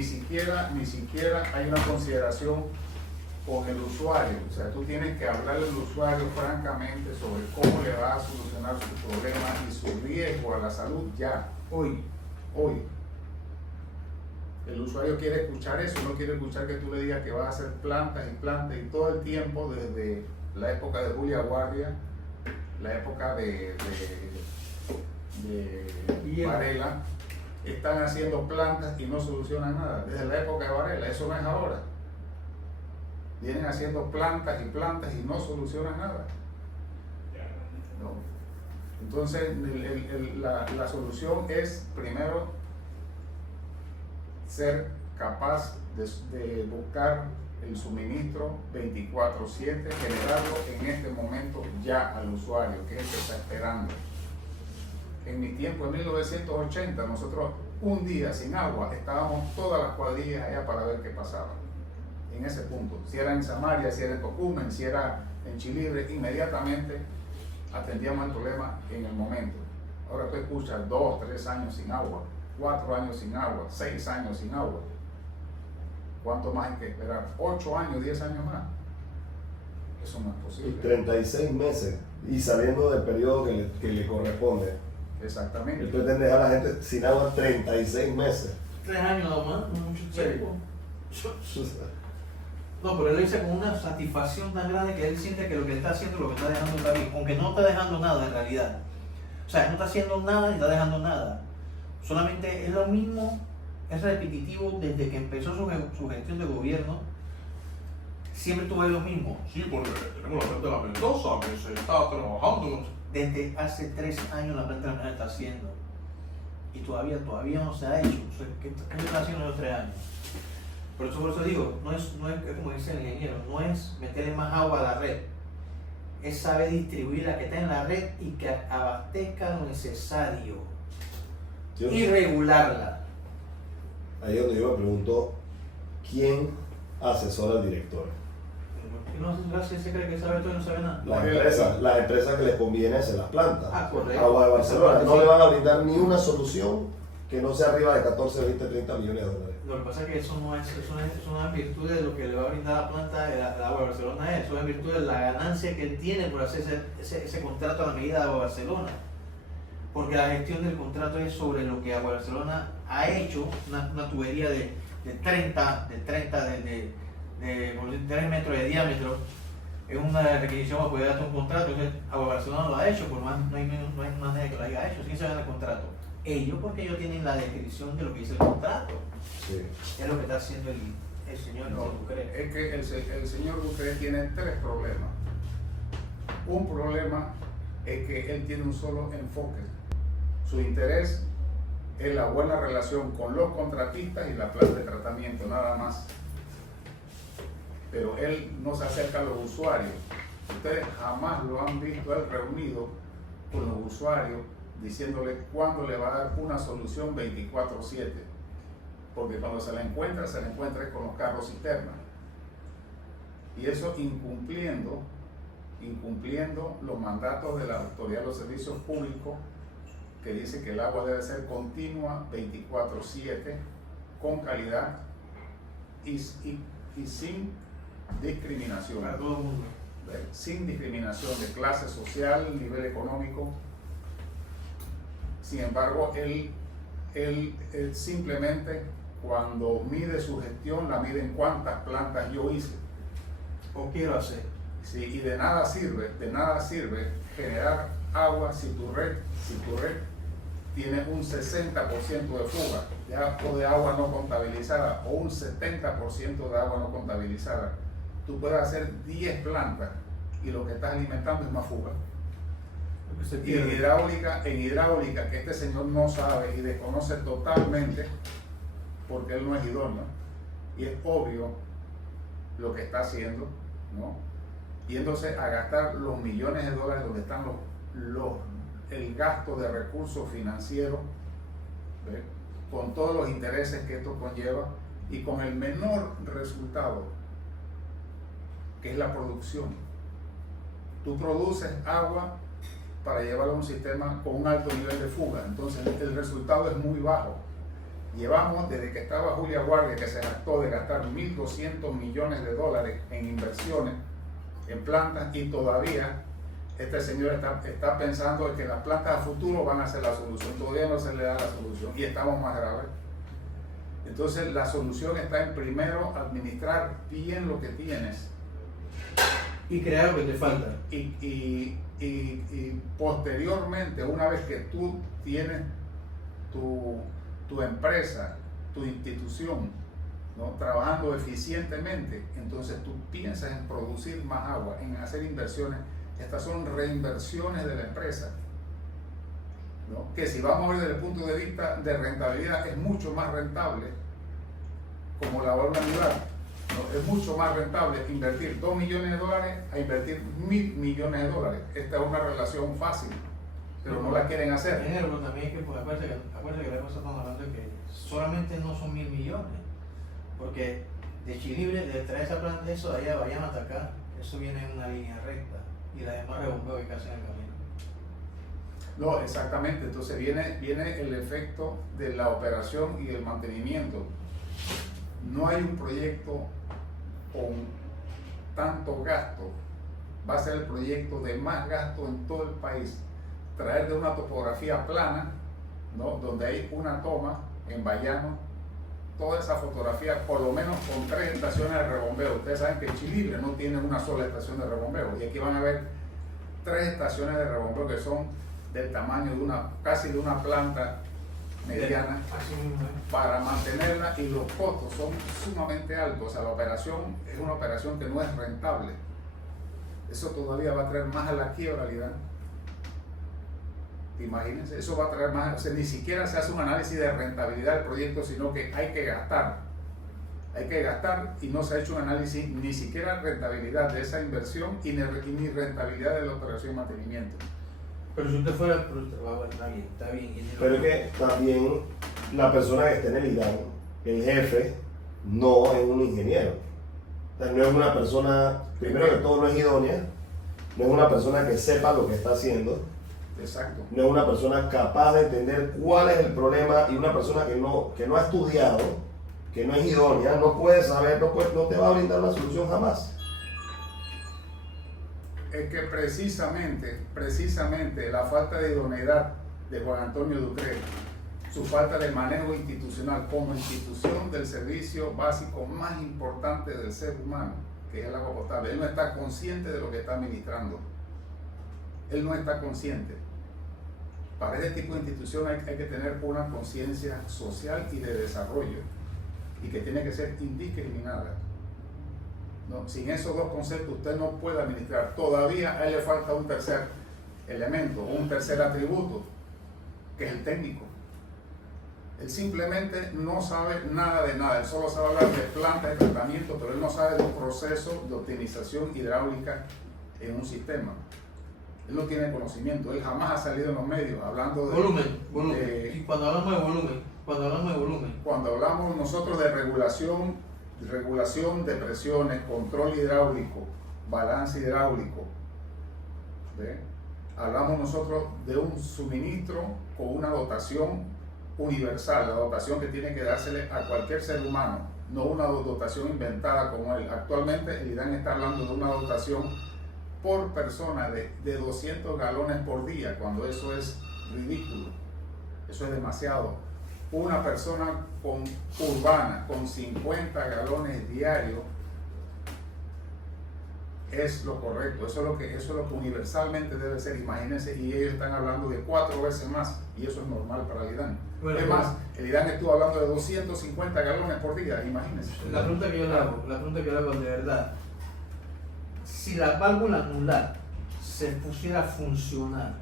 Ni siquiera hay una consideración con el usuario. O sea, tú tienes que hablarle al usuario francamente sobre cómo le va a solucionar su problema y su riesgo a la salud ya, hoy. El usuario quiere escuchar eso, no quiere escuchar que tú le digas que vas a hacer plantas y plantas y todo el tiempo desde la época de Julia Guardia, la época de Varela, están haciendo plantas y no solucionan nada. Desde la época de Varela, eso no es ahora. Vienen haciendo plantas y no solucionan nada. No. Entonces, la solución es primero ser capaz de buscar el suministro 24/7, generarlo en este momento ya al usuario, que es el que está esperando. En mi tiempo, en 1980, nosotros un día sin agua, estábamos todas las cuadrillas allá para ver qué pasaba. En ese punto, si era en Samaria, si era en Tocumen, si era en Chilibre, inmediatamente atendíamos el problema en el momento. Ahora tú escuchas 2, 3 años sin agua, 4 años sin agua, 6 años sin agua. ¿Cuánto más hay que esperar? 8 años, 10 años más. Eso no es posible. Y 36 meses, y saliendo del periodo que le corresponde. Exactamente. Él pretende dejar a la gente sin agua 36 meses. 3 años nomás, no mucho tiempo. No, pero él lo dice con una satisfacción tan grande que él siente que lo que está haciendo, lo que está dejando está bien, aunque no está dejando nada en realidad. O sea, no está haciendo nada ni está dejando nada. Solamente es lo mismo, es repetitivo desde que empezó su gestión de gobierno. Siempre tuve lo mismo. Sí, porque tenemos la planta de la Mendoza que se está trabajando. Desde hace 3 años la planta de la Mendoza está haciendo. Y todavía no se ha hecho. O sea, ¿qué está haciendo en los 3 años? Por eso digo, no es como dice el ingeniero, no es meterle más agua a la red, es saber distribuir la que está en la red y que abastezca lo necesario y regularla. Ahí es donde yo me pregunto, ¿quién asesora al director? Y no sé si se cree que sabe todo y no sabe nada. Las empresas que les conviene hacer las plantas. Ah, correcto. Agua de Barcelona. No le van a brindar ni una solución que no sea arriba de 14, 20, 30 millones de dólares. Lo que pasa es que eso no es en virtud de lo que le va a brindar la planta el Agua de Barcelona, eso es en virtud de la ganancia que él tiene por hacer ese contrato a la medida de Agua de Barcelona. Porque la gestión del contrato es sobre lo que Agua de Barcelona ha hecho, una tubería de 3 metros de diámetro, es una requisición para poder dar un contrato. Entonces, Agua de Barcelona lo ha hecho, por más no hay más nadie que lo haya hecho. ¿Quién se gana el contrato? Ellos, porque ellos tienen la descripción de lo que dice el contrato. Sí. Es lo que está haciendo el señor Ducre. Es que el señor Ducre tiene 3 problemas. Un problema es que él tiene un solo enfoque. Su interés es la buena relación con los contratistas y la planta de tratamiento, nada más. Pero él no se acerca a los usuarios. Ustedes jamás lo han visto él reunido con los usuarios diciéndole cuándo le va a dar una solución 24/7. Porque cuando se la encuentra con los carros cisterna. Y eso incumpliendo los mandatos de la Autoridad de los Servicios Públicos, que dice que el agua debe ser continua 24/7, con calidad y sin discriminación. Para todo el mundo. Sin discriminación de clase social, nivel económico. Sin embargo, él simplemente, cuando mide su gestión, la mide en cuántas plantas yo hice O quiero hacer. Sí, y de nada sirve generar agua si tu red tiene un 60% de fuga o de agua no contabilizada, o un 70% de agua no contabilizada. Tú puedes hacer 10 plantas y lo que estás alimentando es más fuga. Y en hidráulica, que este señor no sabe y desconoce totalmente, porque él no es idóneo, y es obvio lo que está haciendo, ¿no? Yéndose a gastar los millones de dólares donde están el gasto de recursos financieros, ¿ve? Con todos los intereses que esto conlleva y con el menor resultado, que es la producción. Tú produces agua para llevarlo a un sistema con un alto nivel de fuga, entonces el resultado es muy bajo. Llevamos desde que estaba Julia Guardia, que se jactó de gastar 1.200 millones de dólares en inversiones en plantas, y todavía este señor está pensando que las plantas a futuro van a ser la solución. Todavía no se le da la solución y estamos más graves. Entonces la solución está en primero administrar bien lo que tienes Y crear lo que te falta. y posteriormente, una vez que tú tienes tu empresa, tu institución, ¿no?, trabajando eficientemente, entonces tú piensas en producir más agua, en hacer inversiones. Estas son reinversiones de la empresa, ¿no?, que si vamos a ver desde el punto de vista de rentabilidad, es mucho más rentable, como la obra natural, ¿no? Es mucho más rentable invertir 2 millones de dólares a invertir 1.000 millones de dólares. Esta es una relación fácil, pero no la quieren hacer. Pero también es que, pues, acuérdate que la cosa estamos hablando de que solamente no son 1.000 millones, porque de Chilibre, de traer esa planta de eso de allá, vayan a atacar, eso viene en una línea recta, y la demás rebombeo que hacen en el camino. No, exactamente. Entonces viene el efecto de la operación y el mantenimiento. No hay un proyecto con tanto gasto. Va a ser el proyecto de más gasto en todo el país. Traer de una topografía plana, ¿no?, donde hay una toma en Bayano, toda esa fotografía, por lo menos con 3 estaciones de rebombeo. Ustedes saben que Chilibre no tiene una sola estación de rebombeo, y aquí van a ver 3 estaciones de rebombeo que son del tamaño de casi de una planta mediana, Así mismo, para mantenerla, y los costos son sumamente altos. O sea, la operación es una operación que no es rentable. Eso todavía va a traer más a la quiebra, Lidán. Imagínense, eso va a traer más. O sea, ni siquiera se hace un análisis de rentabilidad del proyecto, sino que hay que gastar. Hay que gastar, y no se ha hecho un análisis ni siquiera rentabilidad de esa inversión y ni rentabilidad de la operación y mantenimiento. Pero si usted fuera, está bien. Pero es que también la persona que esté en el IDAN, el jefe, no es un ingeniero. O sea, no es una persona, primero que todo, no es idónea, no es una persona que sepa lo que está haciendo. Exacto. No es una persona capaz de entender cuál es el problema, y una persona que no ha estudiado, que no es idónea, no puede saber, no te va a brindar una solución jamás. Es que precisamente la falta de idoneidad de Juan Antonio Ducre, su falta de manejo institucional como institución del servicio básico más importante del ser humano, que es el agua potable. Él no está consciente de lo que está administrando. Él no está consciente. Para este tipo de institución hay que tener una conciencia social y de desarrollo, y que tiene que ser indiscriminada. ¿No? Sin esos dos conceptos usted no puede administrar. Todavía a él le falta un tercer elemento, un tercer atributo, que es el técnico. Él simplemente no sabe nada de nada. Él solo sabe hablar de plantas de tratamiento, pero él no sabe de un proceso de optimización hidráulica en un sistema. Él no tiene conocimiento. Él jamás ha salido en los medios hablando de volumen. Y cuando hablamos de volumen, cuando hablamos nosotros de regulación de presiones, control hidráulico, balance hidráulico, ¿ve? Hablamos nosotros de un suministro con una dotación universal, la dotación que tiene que dársele a cualquier ser humano, no una dotación inventada como él. Actualmente el IDAN está hablando de una dotación por persona de 200 galones por día, cuando eso es ridículo, eso es demasiado. Una persona urbana con 50 galones diarios es lo correcto, eso es lo que universalmente debe ser. Imagínense, y ellos están hablando de 4 veces más, y eso es normal para el IDAN. Es más, el IDAN estuvo hablando de 250 galones por día, imagínense. La pregunta que yo le hago de verdad, si la válvula anular se pusiera a funcionar,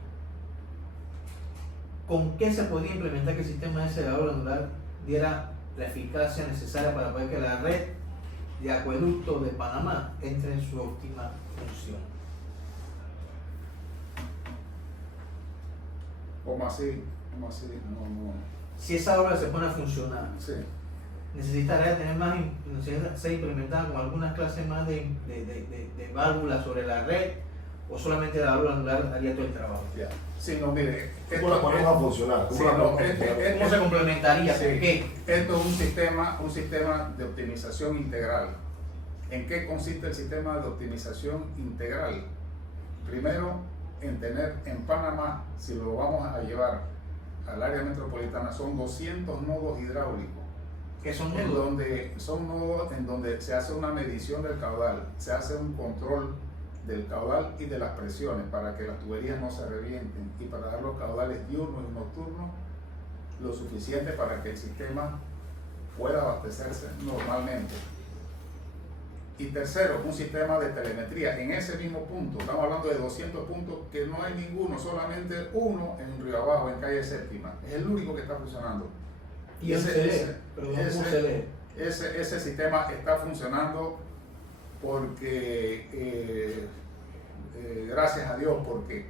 ¿con qué se podría implementar que el sistema ese de válvula anular diera la eficacia necesaria para poder que la red de acueducto de Panamá entre en su óptima función? ¿Cómo así? No. Si esa obra se pone a funcionar, Sí. necesitaría ser implementada con algunas clases más de válvulas sobre la red, ¿O solamente la válvula anular haría todo el trabajo? Ya. Sí, no, mire. ¿Cómo la ponemos a funcionar? Sí, ¿Cómo la no, ponemos a funcionar? ¿Cómo se complementaría? Sí. ¿Por qué? Esto es un sistema de optimización integral. ¿En qué consiste el sistema de optimización integral? Primero, en tener en Panamá, si lo vamos a llevar al área metropolitana, son 200 nodos hidráulicos. ¿Qué son En nudos? donde son nodos en donde se hace una medición del caudal, se hace un control del caudal y de las presiones para que las tuberías no se revienten y para dar los caudales diurnos y nocturnos lo suficiente para que el sistema pueda abastecerse normalmente. Y tercero, un sistema de telemetría en ese mismo punto. Estamos hablando de 200 puntos que no hay ninguno, solamente uno en Río Abajo, en calle Séptima. Es el único que está funcionando. Y el CD, pero no un CD. Ese sistema está funcionando porque, gracias a Dios, porque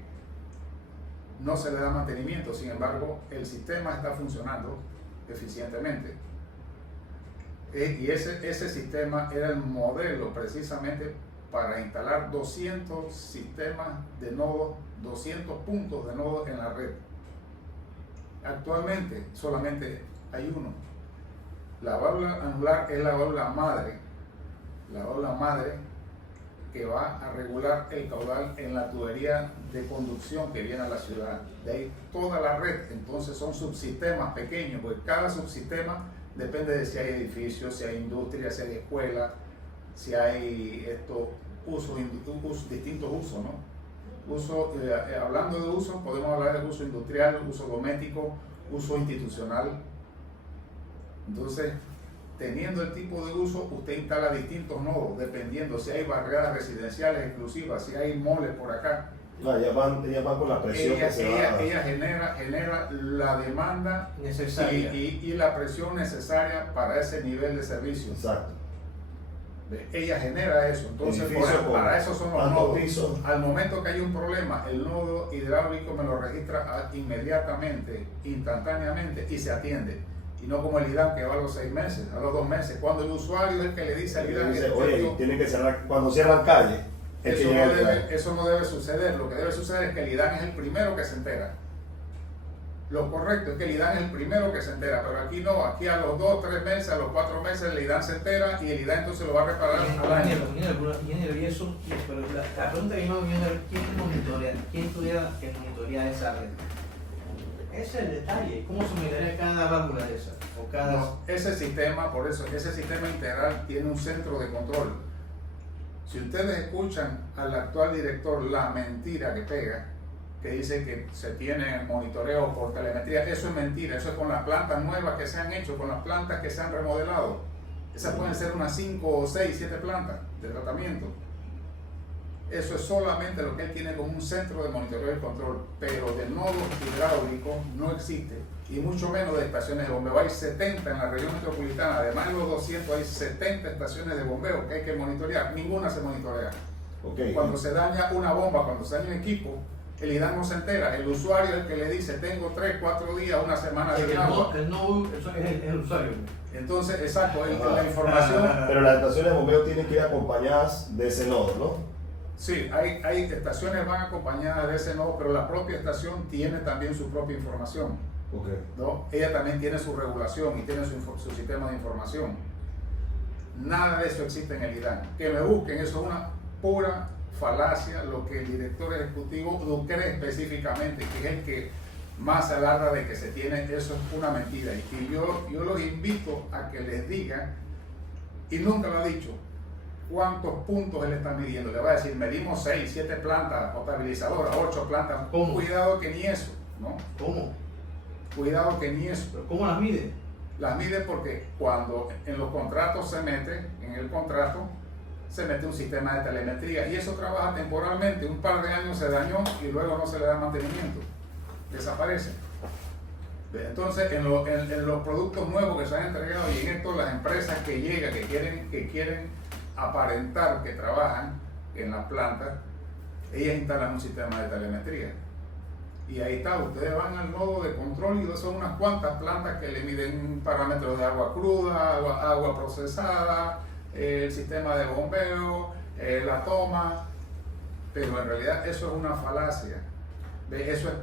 no se le da mantenimiento. Sin embargo, el sistema está funcionando eficientemente. Y ese sistema era el modelo precisamente para instalar 200 sistemas de nodos, 200 puntos de nodos en la red. Actualmente solamente hay uno. La válvula anular es la válvula madre que va a regular el caudal en la tubería de conducción que viene a la ciudad. De ahí toda la red, entonces son subsistemas pequeños, porque cada subsistema depende de si hay edificios, si hay industria, si hay escuela, si hay distintos usos, ¿no? Hablando de uso, podemos hablar de uso industrial, uso doméstico, uso institucional. Entonces, teniendo el tipo de uso, usted instala distintos nodos, dependiendo si hay barriadas residenciales exclusivas, si hay moles por acá. No, ellas van con la presión que se va. Ella genera la demanda Necesaria. y la presión necesaria para ese nivel de servicio. Exacto. Ella genera eso. Entonces, Edificio para eso son los con nodos. pisos. Al momento que hay un problema, el nodo hidráulico me lo registra inmediatamente, instantáneamente y se atiende. Y no como el IDAN que va a los 6 meses, a los 2 meses. Cuando el usuario es el que le dice al IDAN, Dice, oye, tiene que cerrar, cuando cierran calle, eso no debe suceder. Lo que debe suceder es que el IDAN es el primero que se entera. Lo correcto es que el IDAN es el primero que se entera, pero aquí no, aquí a los 2, 3 meses, a los 4 meses el IDAN se entera y el IDAN entonces lo va a reparar al año. Ingeniero, y eso, pero la pregunta que me viene es ¿quién tuviera que monitorear esa red? Ese es el detalle, ¿cómo se monitorea cada válvula de esa? O cada... No, ese sistema, por eso, ese sistema integral tiene un centro de control. Si ustedes escuchan al actual director la mentira que pega, que dice que se tiene monitoreo por telemetría, eso es mentira, eso es con las plantas nuevas que se han hecho, con las plantas que se han remodelado. Esas pueden ser unas 5, 6, 7 plantas de tratamiento. Eso es solamente lo que él tiene como un centro de monitoreo y control, pero de nodos hidráulicos no existe, y mucho menos de estaciones de bombeo. Hay 70 en la región metropolitana, además de los 200 hay 70 estaciones de bombeo que hay que monitorear, ninguna se monitorea. Okay. Cuando se daña una bomba, cuando se daña un equipo, el IDAN no se entera, el usuario es el que le dice, tengo 3, 4 días, una semana sin agua. Eso es el usuario. Entonces, exacto, la información... Pero las estaciones de bombeo tienen que ir acompañadas de ese nodo, ¿no? Sí, hay estaciones van acompañadas de ese nodo, pero la propia estación tiene también su propia información, Okay. ¿no? Ella también tiene su regulación y tiene su sistema de información. Nada de eso existe en el IDAN. Que me busquen, eso es una pura falacia, lo que el director ejecutivo Ducre específicamente, que es el que más se alarda de que se tiene, eso es una mentira. Y yo los invito a que les digan, y nunca lo ha dicho, cuántos puntos él está midiendo. Le va a decir, medimos 6, 7 plantas potabilizadoras, 8 plantas. ¿Cómo? Cuidado que ni eso, ¿no? ¿Cómo? Cuidado que ni eso. ¿Pero cómo las mide? Las mide porque cuando en los contratos se mete, en el contrato, se mete un sistema de telemetría y eso trabaja temporalmente, un par de años se dañó y luego no se le da mantenimiento, desaparece. Entonces, en los productos nuevos que se han entregado y en esto las empresas que llegan, que quieren aparentar que trabajan en las plantas, ellas instalan un sistema de telemetría. Y ahí está, ustedes van al nodo de control y son unas cuantas plantas que le miden parámetros de agua cruda, agua procesada, el sistema de bombeo, la toma, pero en realidad eso es una falacia. ¿Ve? Eso es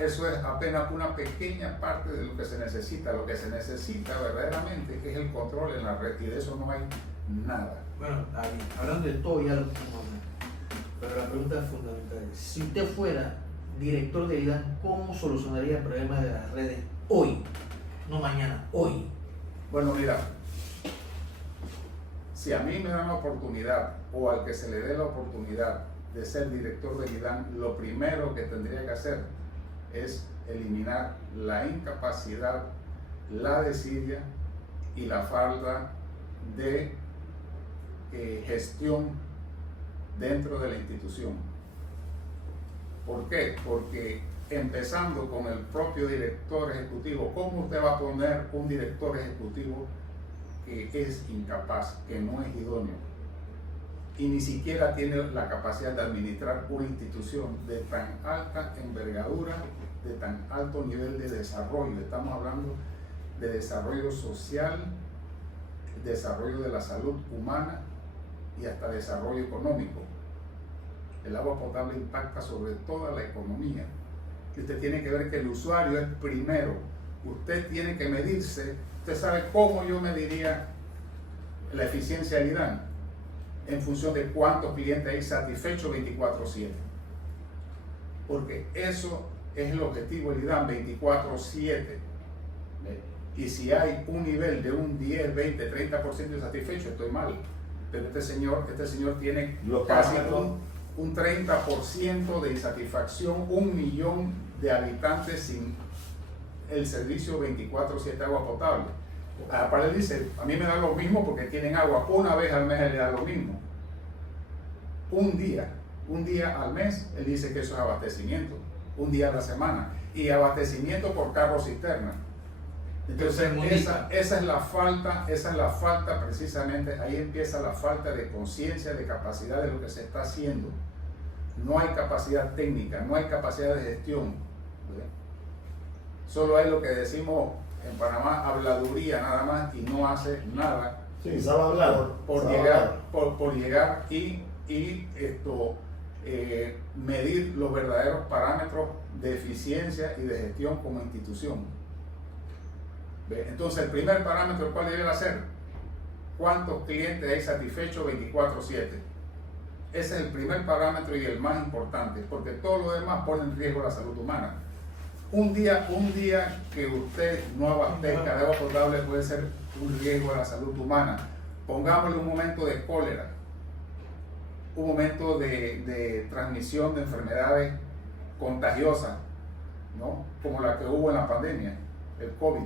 eso es apenas una pequeña parte de lo que se necesita. Lo que se necesita verdaderamente es el control en la red, y de eso no hay nada. Bueno, ahí, hablando de todo ya lo estamos hablando. Pero la pregunta fundamental es, si usted fuera director de IDAN, ¿cómo solucionaría el problema de las redes hoy? No mañana, hoy. Bueno, mira, si a mí me dan la oportunidad, o al que se le dé la oportunidad de ser director de IDAN, lo primero que tendría que hacer es eliminar la incapacidad, la desidia y la falta de gestión dentro de la institución. ¿Por qué? Porque empezando con el propio director ejecutivo, ¿cómo usted va a poner un director ejecutivo que es incapaz, que no es idóneo y ni siquiera tiene la capacidad de administrar una institución de tan alta envergadura, de tan alto nivel de desarrollo? Estamos hablando de desarrollo social, desarrollo de la salud humana y hasta desarrollo económico. El agua potable impacta sobre toda la economía. Y usted tiene que ver que el usuario es primero. Usted tiene que medirse. Usted sabe cómo yo mediría la eficiencia del IDAN, en función de cuántos clientes hay satisfechos 24/7. Porque eso es el objetivo del IDAN, 24/7. Y si hay un nivel de un 10, 20, 30% de satisfecho, estoy mal. Pero este señor tiene casi un 30% de insatisfacción, 1 millón de habitantes sin el servicio 24/7 agua potable. Aparte él dice, a mí me da lo mismo porque tienen agua una vez al mes, él le da lo mismo. Un día al mes, él dice que eso es abastecimiento, un día a la semana, y abastecimiento por carro cisterna. Entonces esa es la falta precisamente, ahí empieza la falta de conciencia, de capacidad de lo que se está haciendo. No hay capacidad técnica, no hay capacidad de gestión. Solo hay lo que decimos en Panamá, habladuría nada más, y no hace nada. Sí, sabe hablar. Por llegar y medir los verdaderos parámetros de eficiencia y de gestión como institución. Entonces el primer parámetro, ¿cuál debería ser? ¿Cuántos clientes hay satisfechos 24/7? Ese es el primer parámetro y el más importante, porque todo lo demás pone en riesgo la salud humana. Un día que usted no abastezca de agua potable puede ser un riesgo a la salud humana. Pongámosle un momento de cólera, un momento de transmisión de enfermedades contagiosas, ¿no? Como la que hubo en la pandemia, el COVID.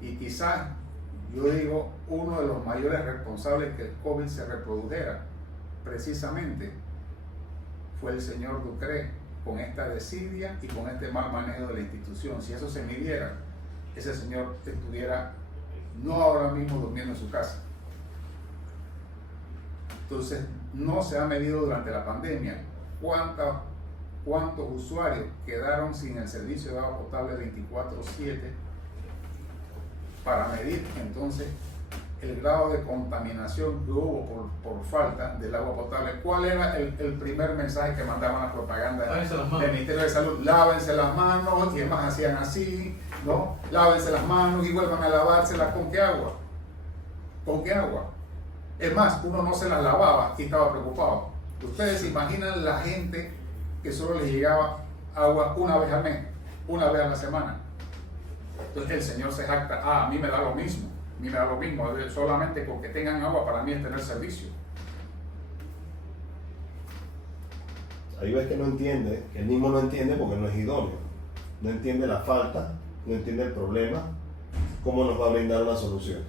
Y quizás, yo digo, uno de los mayores responsables que el COVID se reprodujera, precisamente, fue el señor Ducre, con esta desidia y con este mal manejo de la institución. Si eso se midiera, ese señor estuviera no ahora mismo durmiendo en su casa. Entonces, no se ha medido durante la pandemia cuántos usuarios quedaron sin el servicio de agua potable 24/7, para medir entonces el grado de contaminación que hubo por falta del agua potable. ¿Cuál era el primer mensaje que mandaban las propagandas del Ministerio de Salud? Lávense las manos, y además hacían así, ¿no? Lávense las manos y vuelvan a lavárselas. ¿Con qué agua? ¿Con qué agua? Es más, uno no se las lavaba y estaba preocupado. Ustedes se imaginan la gente que solo les llegaba agua una vez al mes, una vez a la semana. Entonces el Señor se jacta, a mí me da lo mismo. A mí me da lo mismo, solamente con que tengan agua para mí es tener servicio. Ahí ves que no entiende, que él mismo no entiende porque no es idóneo. No entiende la falta, no entiende el problema, cómo nos va a brindar una solución.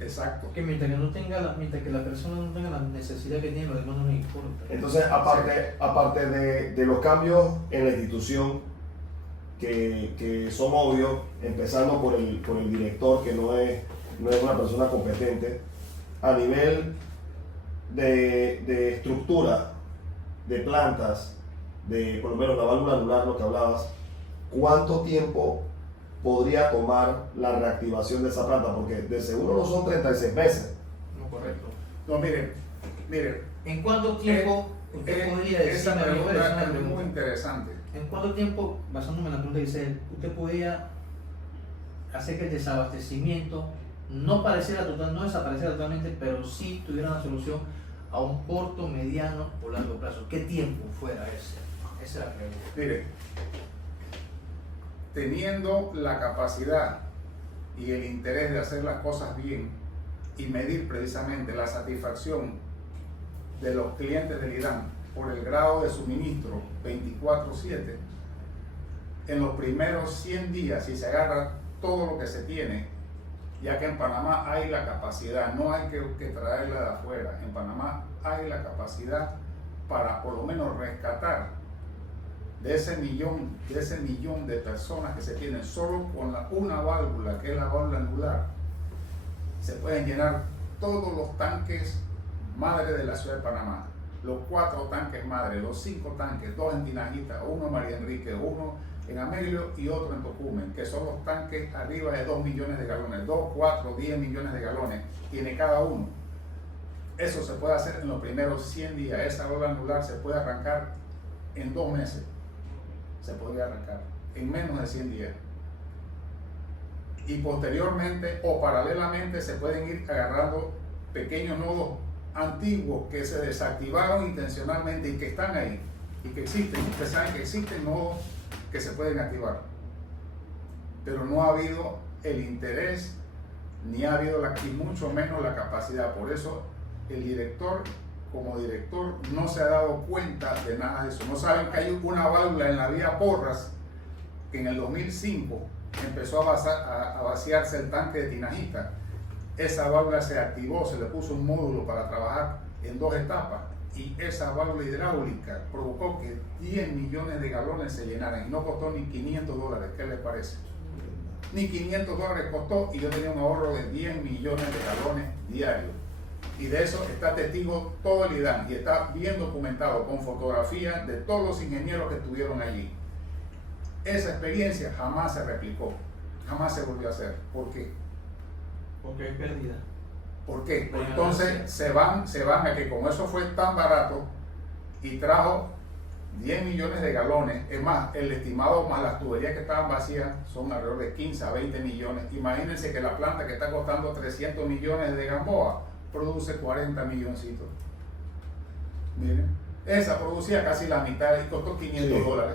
Exacto. Que mientras que la persona no tenga la necesidad que tiene, lo demás no le importa. Entonces, aparte de los cambios en la institución que son obvios, empezando por el director, que no es una persona competente, a nivel de estructura, de plantas, de por lo menos la válvula anular, lo que hablabas, ¿cuánto tiempo podría tomar la reactivación de esa planta? Porque de seguro no son 36 meses. No, correcto. No, miren, Mire, ¿En cuánto tiempo usted podría esa decirme, le voy a decir pregunta una es muy pregunta? interesante. ¿En cuánto tiempo, basándome en la pregunta que dice, usted podría hacer que el desabastecimiento no pareciera total, no desapareciera totalmente, pero sí tuviera una solución a un corto, mediano o largo plazo? ¿Qué tiempo fuera ese? Esa es la pregunta. Mire, teniendo la capacidad y el interés de hacer las cosas bien y medir precisamente la satisfacción de los clientes del IDAN por el grado de suministro 24/7, en los primeros 100 días, si se agarra todo lo que se tiene, ya que en Panamá hay la capacidad, no hay que traerla de afuera, en Panamá hay la capacidad para por lo menos rescatar de ese millón de personas que se tienen solo con una válvula, que es la válvula anular, se pueden llenar todos los tanques madre de la ciudad de Panamá, los 4 tanques madre, los 5 tanques, 2 en Tinajita, 1 en María Enrique, 1 en Amelio y otro en Tocumen, que son los tanques arriba de 2 millones de galones, 2, 4, 10 millones de galones tiene cada uno. Eso se puede hacer en los primeros 100 días. Esa válvula anular se puede arrancar en 2 meses. Se podría arrancar en menos de 100 días. Y posteriormente o paralelamente se pueden ir agarrando pequeños nodos antiguos que se desactivaron intencionalmente y que están ahí y que existen. Ustedes saben que existen nodos que se pueden activar, pero no ha habido el interés ni ha habido y mucho menos la capacidad. Por eso el director, como director, no se ha dado cuenta de nada de eso. No saben que hay una válvula en la vía Porras que en el 2005 empezó a vaciarse el tanque de Tinajita. Esa válvula se activó, se le puso un módulo para trabajar en 2 etapas y esa válvula hidráulica provocó que 10 millones de galones se llenaran y no costó ni $500. ¿Qué les parece? Ni $500 costó y yo tenía un ahorro de 10 millones de galones diarios. Y de eso está testigo todo el IDAN y está bien documentado con fotografías de todos los ingenieros que estuvieron allí. Esa experiencia jamás se replicó, jamás se volvió a hacer. ¿Por qué? Porque hay pérdida. ¿Por qué? Bueno, Entonces se van a que como eso fue tan barato y trajo 10 millones de galones, es más, el estimado más las tuberías que estaban vacías son alrededor de 15 a 20 millones. Imagínense que la planta que está costando 300 millones de Gamboa produce 40 milloncitos. Miren, esa producía casi la mitad y costó $500.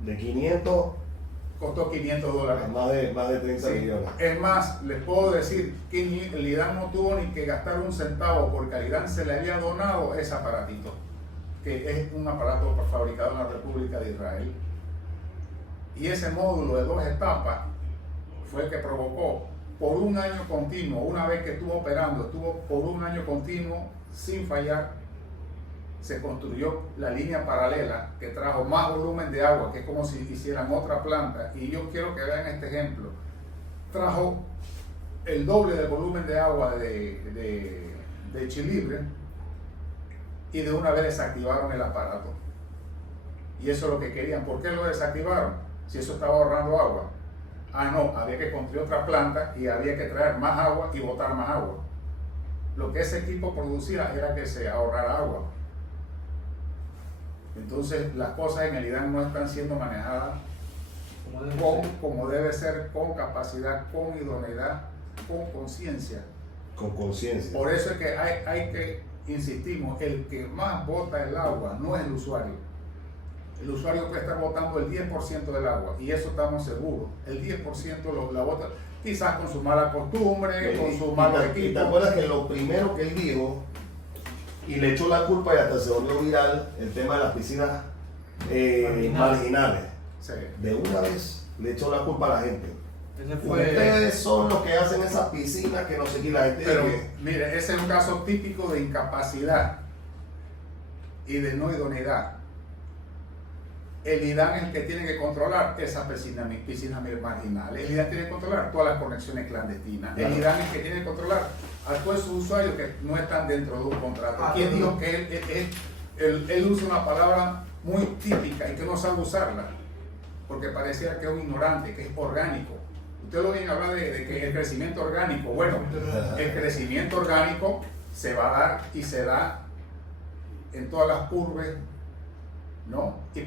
De 500 Costó $500. más de 30 Sí. millones. Es más, les puedo decir que el IDAN no tuvo ni que gastar un centavo porque al IDAN se le había donado ese aparatito, que es un aparato fabricado en la República de Israel. Y ese módulo de 2 etapas fue el que provocó por un año continuo, una vez que estuvo operando, estuvo por un año continuo sin fallar, se construyó la línea paralela que trajo más volumen de agua, que es como si hicieran otra planta. Y yo quiero que vean este ejemplo. Trajo el doble del volumen de agua de Chilibre y de una vez desactivaron el aparato. Y eso es lo que querían. ¿Por qué lo desactivaron? Si eso estaba ahorrando agua. Ah, no, había que construir otra planta y había que traer más agua y botar más agua. Lo que ese equipo producía era que se ahorrara agua. Entonces las cosas en el IDAN no están siendo manejadas como debe ser, con capacidad, con idoneidad, con conciencia. Con conciencia. Por eso es que hay que, insistimos, el que más bota el agua no es el usuario. El usuario puede estar botando el 10% del agua y eso estamos seguros. El 10% la bota, quizás con su mala costumbre, con su mal ¿Y te equipo. acuerdas que lo primero que él dijo, y le echó la culpa y hasta se volvió viral, el tema de las piscinas marginales? Sí. De una vez le echó la culpa a la gente. Ese fue. Ustedes son los que hacen esas piscinas que no sé qué, la gente Pero dice, mire, ese es un caso típico de incapacidad y de no idoneidad. El IDAN es el que tiene que controlar esas piscinas marginales. El IDAN tiene que controlar todas las conexiones clandestinas. Claro. El IDAN es el que tiene que controlar a todos esos usuarios que no están dentro de un contrato. ¿Quién dijo que él usa una palabra muy típica y que no sabe usarla? Porque pareciera que es un ignorante, que es orgánico. Usted lo viene a hablar de que el crecimiento orgánico. Bueno, el crecimiento orgánico se va a dar y se da en todas las urbes, ¿no? Y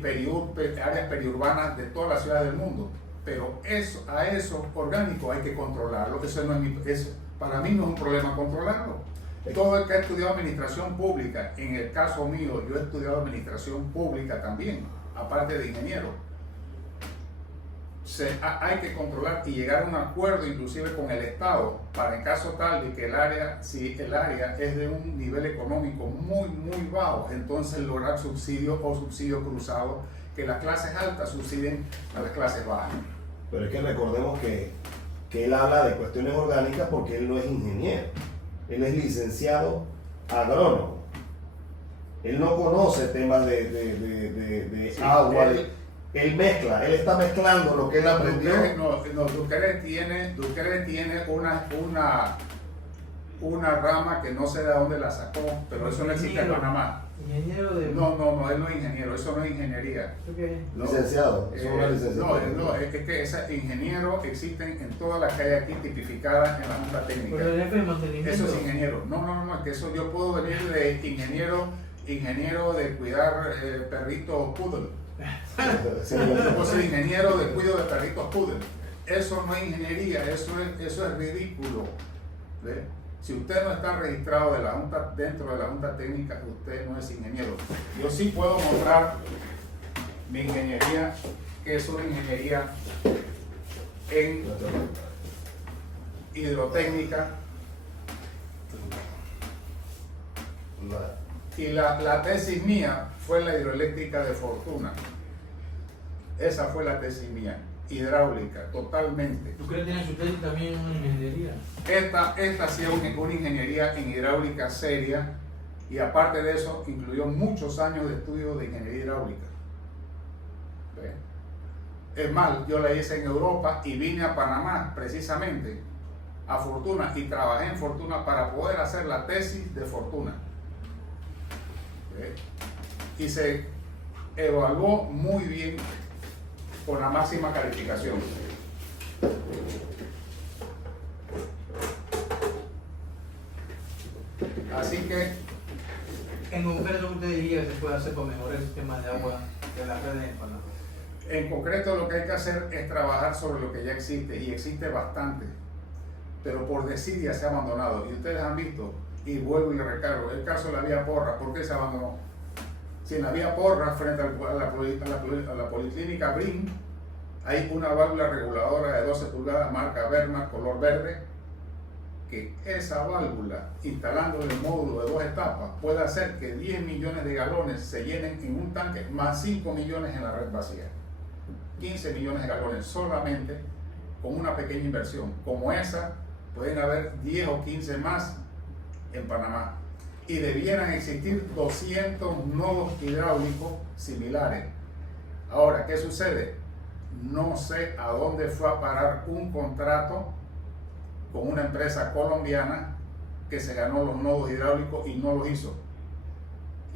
áreas periurbanas de todas las ciudades del mundo. Pero a eso orgánico hay que controlarlo. Eso no es para mí no es un problema controlarlo. Todo el que ha estudiado administración pública, en el caso mío, yo he estudiado administración pública también, aparte de ingeniero. Hay que controlar y llegar a un acuerdo inclusive con el Estado para en caso tal de que si el área es de un nivel económico muy bajo, entonces lograr subsidios o subsidios cruzados, que las clases altas subsidien a las clases bajas. Pero es que recordemos que él habla de cuestiones orgánicas porque él no es ingeniero, él es licenciado agrónomo. Él no conoce temas de sí, agua. Él está mezclando lo que él aprendió. Duquere tiene una rama que no sé de dónde la sacó, pero eso no existe en Panamá. Ingeniero de... No, él no es ingeniero, eso no es ingeniería. Okay. Licenciado, eso es una licenciatura. No, es que ese ingeniero existen en todas las que hay aquí tipificadas en la Junta Técnica. Pero el jefe de mantenimiento. Eso es ingeniero. No, es que eso yo puedo venir de ingeniero de cuidar perritos poodle. Yo soy ingeniero de cuidado de perritos poodle. Eso no es ingeniería, eso es ridículo. ¿Ve? Si usted no está registrado dentro de la Junta Técnica, usted no es ingeniero. Yo sí puedo mostrar mi ingeniería, que es una ingeniería en hidrotécnica. Y la tesis mía fue la hidroeléctrica de Fortuna. Esa fue la tesis mía, hidráulica, totalmente. ¿Tú crees que tiene su tesis también en ingeniería? Esta sí es una ingeniería en hidráulica seria, y aparte de eso incluyó muchos años de estudio de ingeniería hidráulica. ¿Ve? Es más, yo la hice en Europa y vine a Panamá precisamente a Fortuna y trabajé en Fortuna para poder hacer la tesis de Fortuna. ¿Ve? Y se evaluó muy bien con la máxima calificación. Así que En concreto, ¿qué usted diría que se puede hacer para mejorar el sistema de agua de las redes en Panamá? en concreto lo que hay que hacer es trabajar sobre lo que ya existe, y existe bastante, pero por desidia se ha abandonado. Y ustedes han visto, y vuelvo y le recargo, el caso de la vía Porras. ¿Por qué se abandonó? Si en la vía Porras, frente a la policlínica Brin, hay una válvula reguladora de 12 pulgadas marca Verma, color verde, que esa válvula, instalando el módulo de 2 etapas, puede hacer que 10 millones de galones se llenen en un tanque, más 5 millones en la red vacía. 15 millones de galones solamente con una pequeña inversión. Como esa, pueden haber 10 o 15 más en Panamá. Y debieran existir 200 nodos hidráulicos similares. Ahora, ¿qué sucede? No sé a dónde fue a parar un contrato con una empresa colombiana que se ganó los nodos hidráulicos y no los hizo.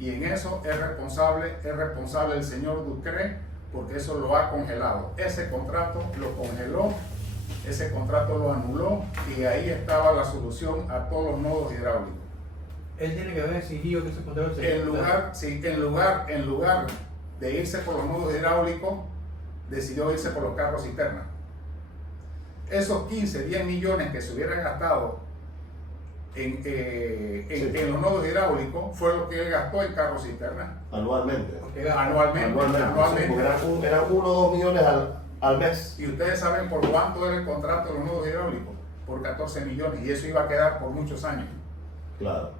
Y en eso es responsable el señor Ducre, porque eso lo ha congelado. Ese contrato lo congeló, ese contrato lo anuló, y ahí estaba la solución a todos los nodos hidráulicos. Él tiene que haber exigido que ese contrato se En lugar de irse por los nodos hidráulicos, decidió irse por los carros cisterna. Esos 15, 10 millones que se hubieran gastado en los nodos hidráulicos fue lo que él gastó en carros cisterna. Anualmente. Anualmente. Sí, eran 1 o 2 millones al mes. Y ustedes saben por cuánto era el contrato de los nodos hidráulicos. Por 14 millones. Y eso iba a quedar por muchos años. Claro.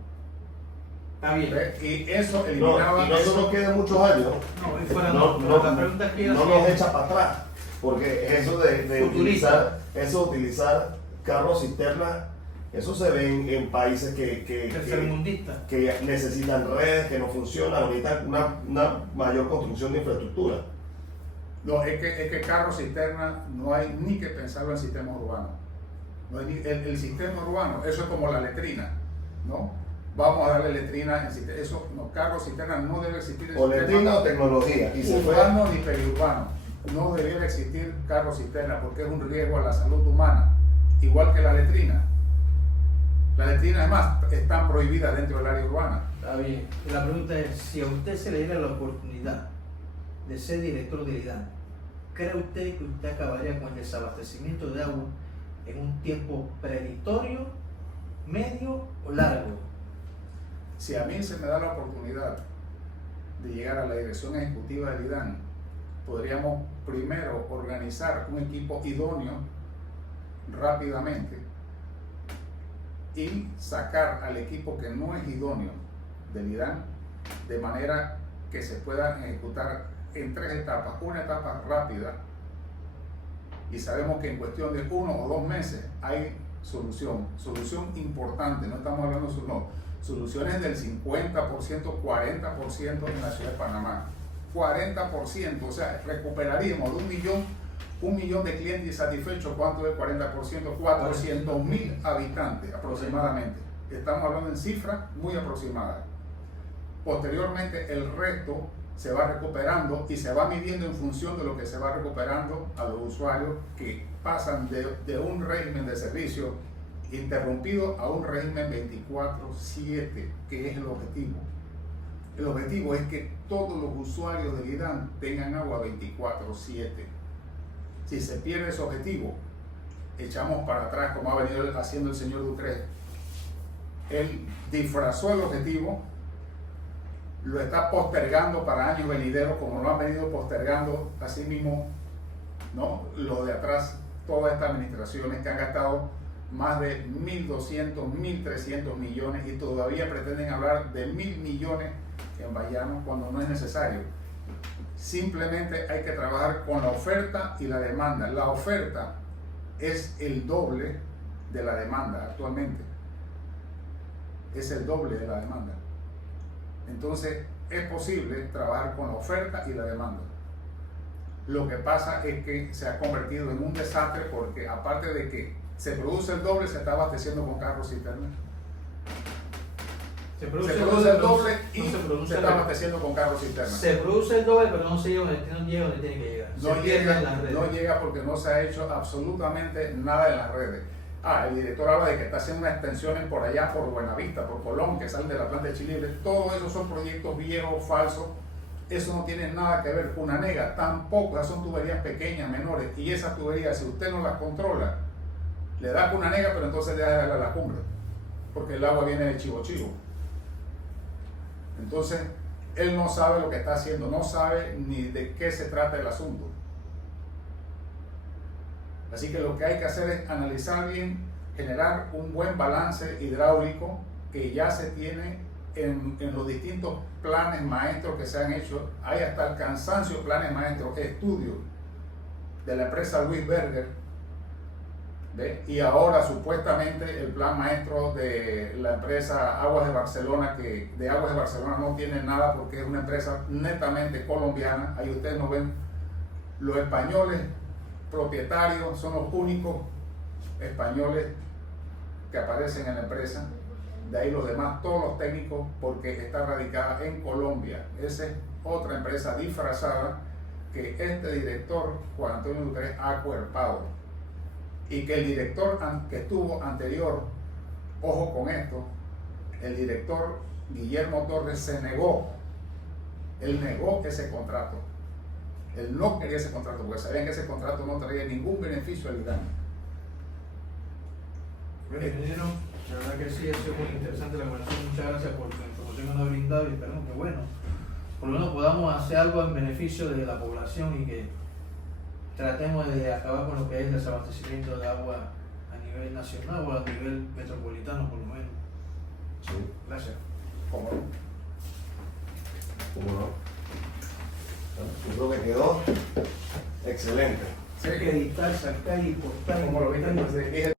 Está bien. Y eso eliminaba... Y no solo queda muchos años. No, y fuera la pregunta es que no nos echa para atrás. Porque eso de utilizar carros cisterna, eso se ve en países que necesitan redes, que no funcionan, necesitan una mayor construcción de infraestructura. No, es que carro cisterna no hay ni que pensarlo en sistema urbano. No hay el sistema urbano, eso es como la letrina, ¿no? Vamos a darle letrina en sistema. Eso, no, carro cisterna no debe existir. O letrina o tecnología. Y urbano ni periurbano. No debiera existir carro cisterna porque es un riesgo a la salud humana, igual que la letrina. La letrinas además están prohibidas dentro del área urbana. Está bien. Y la pregunta es, si a usted se le diera la oportunidad de ser director del IDAN, ¿cree usted que usted acabaría con el desabastecimiento de agua en un tiempo preditorio, medio o largo? Si a mí se me da la oportunidad de llegar a la dirección ejecutiva del IDAN, podríamos primero organizar un equipo idóneo rápidamente y sacar al equipo que no es idóneo del IDAN de manera que se pueda ejecutar en 3 etapas. Una etapa rápida, y sabemos que en cuestión de 1 o 2 meses hay solución importante. No estamos hablando de soluciones del 50%, 40% en la ciudad de Panamá. 40%, o sea, recuperaríamos de un millón de clientes insatisfechos. ¿Cuánto es 40%? 400.000 habitantes aproximadamente. Estamos hablando en cifras muy aproximadas. Posteriormente, el resto se va recuperando y se va midiendo en función de lo que se va recuperando a los usuarios que pasan de un régimen de servicio interrumpido a un régimen 24/7, que es el objetivo. El objetivo es que todos los usuarios del IDAN tengan agua 24/7. Si se pierde ese objetivo, echamos para atrás, como ha venido haciendo el señor Ducret. Él disfrazó el objetivo, lo está postergando para años venideros, como lo han venido postergando así mismo, ¿no? Los de atrás, todas estas administraciones que han gastado más de 1.200, 1.300 millones y todavía pretenden hablar de 1.000 millones en Bayamo cuando no es necesario. Simplemente hay que trabajar con la oferta y la demanda. La oferta es el doble de la demanda actualmente. Es el doble de la demanda. Entonces es posible trabajar con la oferta y la demanda. Lo que pasa es que se ha convertido en un desastre porque aparte de que se produce el doble, se está abasteciendo con carros cisternas. Se produce el doble y se está abasteciendo con carros cisternas. Se produce el doble, pero no llega donde tiene que llegar. No llega porque no se ha hecho absolutamente nada en las redes. El director habla de que está haciendo unas extensiones por allá, por Buenavista, por Colón, que salen de la planta de Chilibre. Todos esos son proyectos viejos, falsos. Eso no tiene nada que ver. Punanega tampoco, esas son tuberías pequeñas, menores. Y esas tuberías, si usted no las controla, le da Punanega, pero entonces deja de darle a la cumbre, porque el agua viene de Chivo Chivo. Entonces, él no sabe lo que está haciendo, no sabe ni de qué se trata el asunto. Así que lo que hay que hacer es analizar bien, generar un buen balance hidráulico que ya se tiene en los distintos planes maestros que se han hecho. Hay hasta el cansancio planes maestros, estudios de la empresa Luis Berger, ¿ve? Y ahora supuestamente el plan maestro de la empresa Aguas de Barcelona, que de Aguas de Barcelona no tiene nada porque es una empresa netamente colombiana. Ahí ustedes no ven, los españoles propietarios son los únicos españoles que aparecen en la empresa. De ahí los demás, todos los técnicos, porque está radicada en Colombia. Esa es otra empresa disfrazada que este director, Juan Antonio Ducret, ha acuerpado. Y que el director que estuvo anterior, ojo con esto, el director Guillermo Torres se negó. Él negó ese contrato. Él no quería ese contrato porque sabían que ese contrato no traía ningún beneficio al IDAN. Bueno, ingeniero, la verdad que sí, ha sido muy interesante la conversación. Muchas gracias por la información que nos ha brindado y esperamos que, bueno, por lo menos podamos hacer algo en beneficio de la población y que tratemos de acabar con lo que es el desabastecimiento de agua a nivel nacional o a nivel metropolitano, por lo menos. Sí. Gracias. ¿Cómo no? ¿Cómo no? Yo creo que quedó excelente. Hay que editar, sacar y cortar. Como lo viste, pues, dije